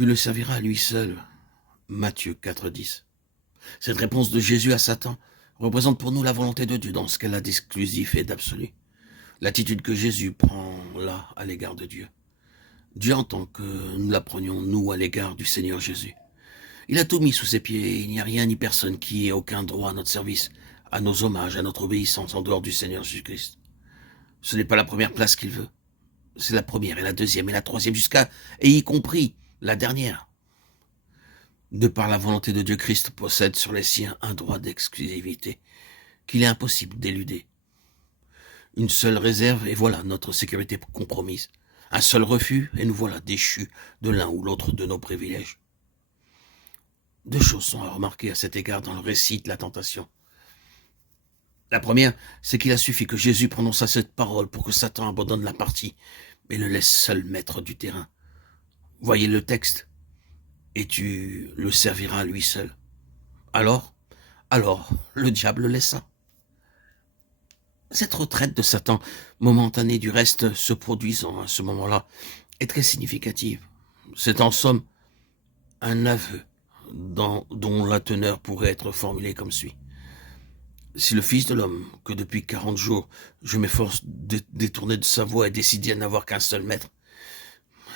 Tu le serviras à lui seul. Matthieu 4,10. Cette réponse de Jésus à Satan représente pour nous la volonté de Dieu dans ce qu'elle a d'exclusif et d'absolu. L'attitude que Jésus prend là à l'égard de Dieu. Dieu entend que nous la prenions, nous, à l'égard du Seigneur Jésus. Il a tout mis sous ses pieds et il n'y a rien ni personne qui ait aucun droit à notre service, à nos hommages, à notre obéissance en dehors du Seigneur Jésus-Christ. Ce n'est pas la première place qu'il veut. C'est la première et la deuxième et la troisième et y compris la dernière. De par la volonté de Dieu, Christ possède sur les siens un droit d'exclusivité qu'il est impossible d'éluder. Une seule réserve et voilà notre sécurité compromise. Un seul refus et nous voilà déchus de l'un ou l'autre de nos privilèges. Deux choses sont à remarquer à cet égard dans le récit de la tentation. La première, c'est qu'il a suffi que Jésus prononce cette parole pour que Satan abandonne la partie et le laisse seul maître du terrain. Voyez le texte. Et tu le serviras à lui seul. Alors, le diable le laissa. Cette retraite de Satan, momentanée du reste se produisant à ce moment-là, est très significative. C'est en somme un aveu dont la teneur pourrait être formulée comme suit. Si le Fils de l'homme, que depuis 40 jours je m'efforce de détourner de sa voie et décider à n'avoir qu'un seul maître,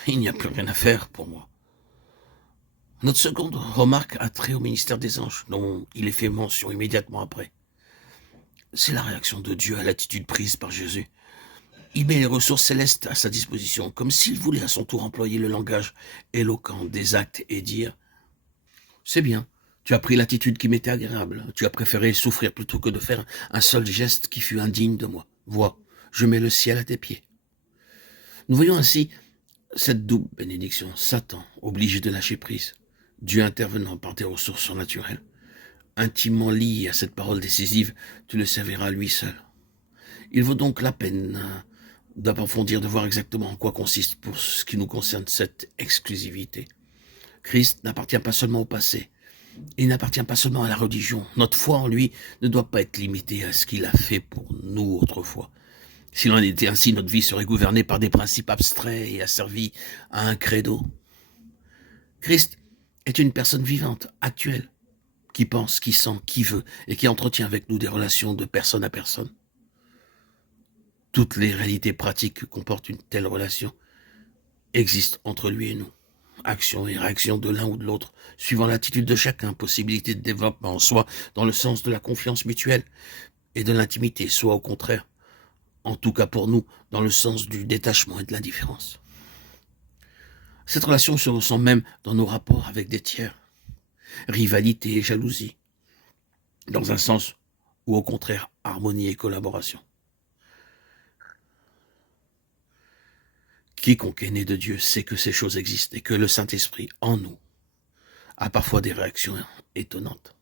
il n'y a plus rien à faire pour moi. Notre seconde remarque a trait au ministère des anges, dont il est fait mention immédiatement après. C'est la réaction de Dieu à l'attitude prise par Jésus. Il met les ressources célestes à sa disposition, comme s'il voulait à son tour employer le langage éloquent des actes et dire « C'est bien, tu as pris l'attitude qui m'était agréable, tu as préféré souffrir plutôt que de faire un seul geste qui fut indigne de moi. Vois, je mets le ciel à tes pieds. » Nous voyons ainsi cette double bénédiction, Satan obligé de lâcher prise, Dieu intervenant par des ressources surnaturelles, intimement lié à cette parole décisive, tu le serviras à lui seul. Il vaut donc la peine d'approfondir, de voir exactement en quoi consiste, pour ce qui nous concerne, cette exclusivité. Christ n'appartient pas seulement au passé, il n'appartient pas seulement à la religion. Notre foi en lui ne doit pas être limitée à ce qu'il a fait pour nous autrefois. S'il en était ainsi, notre vie serait gouvernée par des principes abstraits et asservie à un credo. Christ est une personne vivante, actuelle, qui pense, qui sent, qui veut, et qui entretient avec nous des relations de personne à personne. Toutes les réalités pratiques que comporte une telle relation existent entre lui et nous. Action et réaction de l'un ou de l'autre, suivant l'attitude de chacun, possibilité de développement, soit dans le sens de la confiance mutuelle et de l'intimité, soit au contraire, en tout cas pour nous, dans le sens du détachement et de l'indifférence. Cette relation se ressent même dans nos rapports avec des tiers. Rivalité et jalousie, dans un sens ou au contraire harmonie et collaboration. Quiconque est né de Dieu sait que ces choses existent et que le Saint-Esprit en nous a parfois des réactions étonnantes.